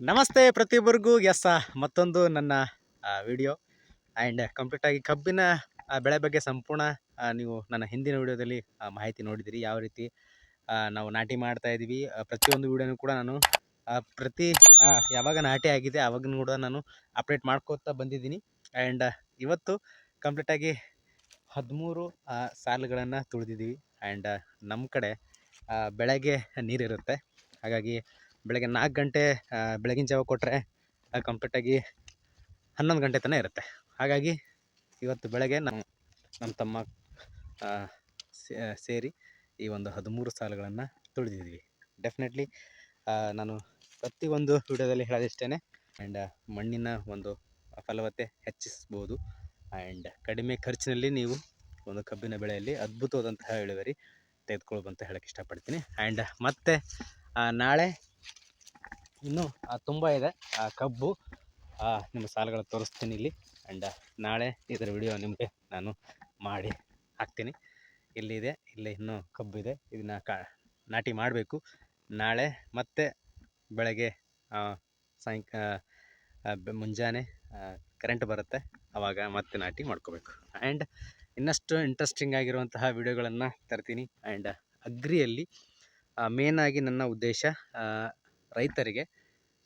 ನಮಸ್ತೆ ಪ್ರತಿಯೊಬ್ಬರಿಗೂ ಮತ್ತೊಂದು ನನ್ನ ವಿಡಿಯೋ ಆ್ಯಂಡ್ ಕಂಪ್ಲೀಟಾಗಿ ಕಬ್ಬಿನ ಬೆಳೆ ಬಗ್ಗೆ ಸಂಪೂರ್ಣ ನೀವು ನನ್ನ ಹಿಂದಿನ ವಿಡಿಯೋದಲ್ಲಿ ಮಾಹಿತಿ ನೋಡಿದಿರಿ. ಯಾವ ರೀತಿ ನಾವು ನಾಟಿ ಮಾಡ್ತಾ ಇದ್ದೀವಿ. ಪ್ರತಿಯೊಂದು ವಿಡಿಯೋನೂ ಕೂಡ ನಾನು ಯಾವಾಗ ನಾಟಿ ಆಗಿದೆ ಆವಾಗನೂ ಕೂಡ ನಾನು ಅಪ್ಡೇಟ್ ಮಾಡ್ಕೋತಾ ಬಂದಿದ್ದೀನಿ. ಆ್ಯಂಡ್ ಇವತ್ತು ಕಂಪ್ಲೀಟಾಗಿ 13 ಸಾಲುಗಳನ್ನು ತುಳಿದಿದ್ದೀವಿ. ಆ್ಯಂಡ್ ನಮ್ಮ ಕಡೆ ಬೆಳಗ್ಗೆ ನೀರಿರುತ್ತೆ. ಹಾಗಾಗಿ ಬೆಳಗ್ಗೆ 4 ಗಂಟೆ ಬೆಳಗಿನ ಜಾವ ಕೊಟ್ಟರೆ ಕಂಪ್ಲೀಟಾಗಿ 11 ಗಂಟೆ ತನಕ ಇರುತ್ತೆ. ಹಾಗಾಗಿ ಇವತ್ತು ಬೆಳಗ್ಗೆ ನಮ್ಮ ತಮ್ಮ ಸೇರಿ ಈ ಒಂದು 13 ಸಾಲುಗಳನ್ನು ತುಳಿದಿದ್ದೀವಿ. ಡೆಫಿನೆಟ್ಲಿ ನಾನು ಪ್ರತಿಯೊಂದು ವಿಡಿಯೋದಲ್ಲಿ ಹೇಳೋದಿಷ್ಟೇ. ಆ್ಯಂಡ್ ಮಣ್ಣಿನ ಒಂದು ಫಲವತ್ತೆ ಹೆಚ್ಚಿಸ್ಬೋದು. ಆ್ಯಂಡ್ ಕಡಿಮೆ ಖರ್ಚಿನಲ್ಲಿ ನೀವು ಒಂದು ಕಬ್ಬಿನ ಬೆಳೆಯಲ್ಲಿ ಅದ್ಭುತವಾದಂತಹ ಇಳುವರಿ ತೆಗೆದುಕೊಳ್ಬೋದು ಅಂತ ಹೇಳೋಕ್ಕೆ ಇಷ್ಟಪಡ್ತೀನಿ. ಆ್ಯಂಡ್ ಮತ್ತೆ ನಾಳೆ ಇನ್ನೂ ತುಂಬ ಇದೆ ಕಬ್ಬು. ನಿಮ್ಮ ಸಾಲುಗಳು ತೋರಿಸ್ತೀನಿ ಇಲ್ಲಿ. ಆ್ಯಂಡ್ ನಾಳೆ ಇದರ ವಿಡಿಯೋ ನಿಮಗೆ ನಾನು ಮಾಡಿ ಹಾಕ್ತೀನಿ. ಇಲ್ಲಿದೆ, ಇಲ್ಲಿ ಇನ್ನೂ ಕಬ್ಬು ಇದೆ. ಇದನ್ನು ನಾಟಿ ಮಾಡಬೇಕು. ನಾಳೆ ಮತ್ತೆ ಬೆಳಗ್ಗೆ ಮುಂಜಾನೆ ಕರೆಂಟ್ ಬರುತ್ತೆ, ಆವಾಗ ಮತ್ತೆ ನಾಟಿ ಮಾಡ್ಕೋಬೇಕು. ಆ್ಯಂಡ್ ಇನ್ನಷ್ಟು ಇಂಟ್ರೆಸ್ಟಿಂಗ್ ಆಗಿರುವಂತಹ ವಿಡಿಯೋಗಳನ್ನು ತರ್ತೀನಿ. ಆ್ಯಂಡ್ ಅಗ್ರಿಯಲ್ಲಿ ಮೇನಾಗಿ ನನ್ನ ಉದ್ದೇಶ ರೈತರಿಗೆ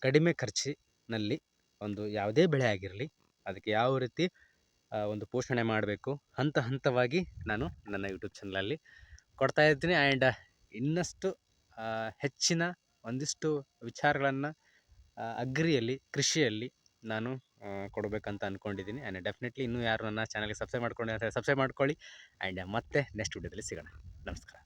ಕಡಿಮೆ ಖರ್ಚಿನಲ್ಲಿ ಒಂದು ಯಾವುದೇ ಬೆಳೆ ಆಗಿರಲಿ ಅದಕ್ಕೆ ಯಾವ ರೀತಿ ಒಂದು ಪೋಷಣೆ ಮಾಡಬೇಕು ಹಂತ ಹಂತವಾಗಿ ನಾನು ನನ್ನ ಯೂಟ್ಯೂಬ್ ಚಾನಲಲ್ಲಿ ಕೊಡ್ತಾ ಇರ್ತೀನಿ. ಆ್ಯಂಡ್ ಇನ್ನಷ್ಟು ಹೆಚ್ಚಿನ ಒಂದಿಷ್ಟು ವಿಚಾರಗಳನ್ನು ಅಗ್ರಿಯಲ್ಲಿ ಕೃಷಿಯಲ್ಲಿ ನಾನು ಕೊಡಬೇಕಂತ ಅಂದ್ಕೊಂಡಿದ್ದೀನಿ. ಆ್ಯಂಡ್ ಡೆಫಿನೆಟ್ಲಿ ಇನ್ನೂ ಯಾರು ನನ್ನ ಚಾನಲ್ಗೆ ಸಬ್ಸ್ಕ್ರೈಬ್ ಮಾಡ್ಕೊಂಡು ಸಬ್ಸ್ಕ್ರೈಬ್ ಮಾಡ್ಕೊಳ್ಳಿ. ಆ್ಯಂಡ್ ಮತ್ತೆ ನೆಕ್ಸ್ಟ್ ವಿಡಿಯೋದಲ್ಲಿ ಸಿಗೋಣ. ನಮಸ್ಕಾರ.